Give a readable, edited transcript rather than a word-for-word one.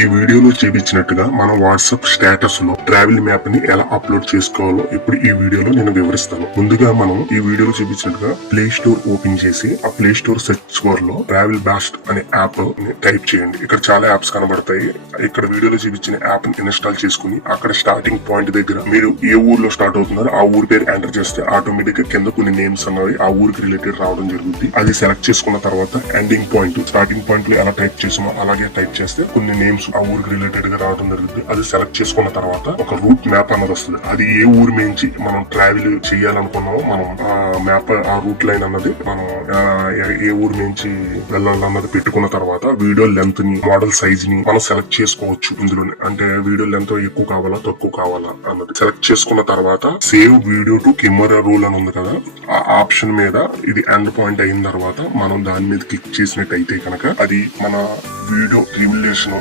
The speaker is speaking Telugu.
ఈ వీడియోలో చూపించినట్టుగా మనం వాట్సాప్ స్టేటస్ లో ట్రావెల్ మ్యాప్ ని ఎలా అప్లోడ్ చేసుకోవాలో ఇప్పుడు ఈ వీడియోలో నేను వివరిస్తాను. ముందుగా మనం ఈ వీడియోలో చూపించినట్టుగా ప్లే స్టోర్ ఓపెన్ చేసి ఆ ప్లే స్టోర్ సెర్చ్ బార్ లో ట్రావెల్ బాస్ట్ అనే యాప్ టైప్ చేయండి. ఇక్కడ చాలా యాప్స్ కనబడతాయి. ఇక్కడ వీడియోలో చూపించిన యాప్ ని ఇన్స్టాల్ చేసుకుని అక్కడ స్టార్టింగ్ పాయింట్ దగ్గర మీరు ఏ ఊర్లో స్టార్ట్ అవుతున్నారో ఆ ఊరి పేరు ఎంటర్ చేస్తే ఆటోమేటిక్ గా కింద కొన్ని నేమ్స్ అన్నవి ఆ ఊరికి రిలేటెడ్ రావడం జరుగుతుంది. అది సెలెక్ట్ చేసుకున్న తర్వాత ఎండింగ్ పాయింట్ స్టార్టింగ్ పాయింట్ లో ఎలా టైప్ చేసామో అలాగే టైప్ చేస్తే కొన్ని నేమ్స్ ఆ ఊరికి రిలేటెడ్ గా రావడం జరుగుతుంది. అది సెలెక్ట్ చేసుకున్న తర్వాత ఒక రూట్ మ్యాప్ అన్నది వస్తుంది. అది ఏ ఊరి నుంచి మనం ట్రావెల్ చేయాలనుకున్నామో మనం మ్యాప్ ఆ రూట్ లైన్ అన్నది మనం ఏ ఊరి నుంచి వెళ్ళాలన్నది పెట్టుకున్న తర్వాత వీడియో లెంత్ ని మోడల్ సైజ్ ని మనం సెలెక్ట్ చేసుకోవచ్చు. ఇందులోనే అంటే వీడియో లెంత్ ఎక్కువ కావాలా తక్కువ కావాలా అన్నది సెలెక్ట్ చేసుకున్న తర్వాత save video to camera rule అని ఉంది కదా, ఆ ఆప్షన్ మీద ఇది ఎండ్ పాయింట్ అయిన తర్వాత మనం దాని మీద క్లిక్ చేసినట్టయితే కనుక అది మన వీడియో రిమిలేషన్